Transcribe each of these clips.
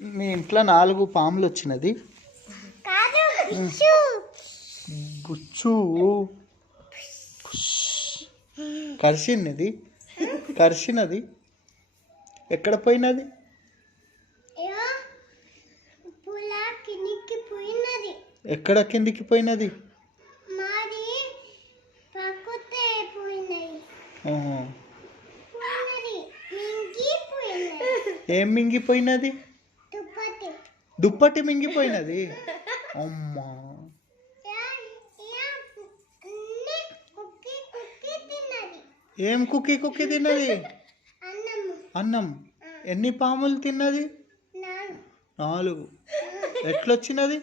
మీ ఇంట్లో 4 పాములు వచ్చినది. గుచ్చు కరిసినది. కరిసినది ఎక్కడ పోయినది? ఎక్కడ కిందికి పోయినది? ఏం మింగిపోయినది? దుప్పటి మింగిపోయినది. అమ్మా ఏం కుక్కీ కుక్కీ తిన్నది? అన్నం. ఎన్ని పాములు తిన్నది? 4. ఎట్లొచ్చినది?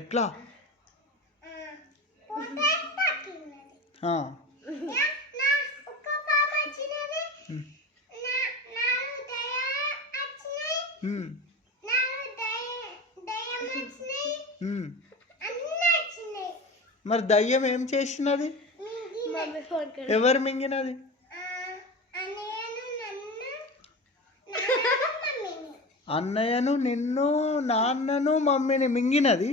ఎట్లా? మరి దయ్యం ఏం చేసినది? ఎవరు మింగినది? అన్నయ్యను, నిన్ను, నాన్నను, మమ్మీని మింగినది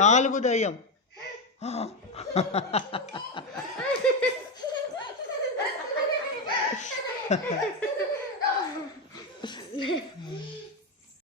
4 దయ్యం.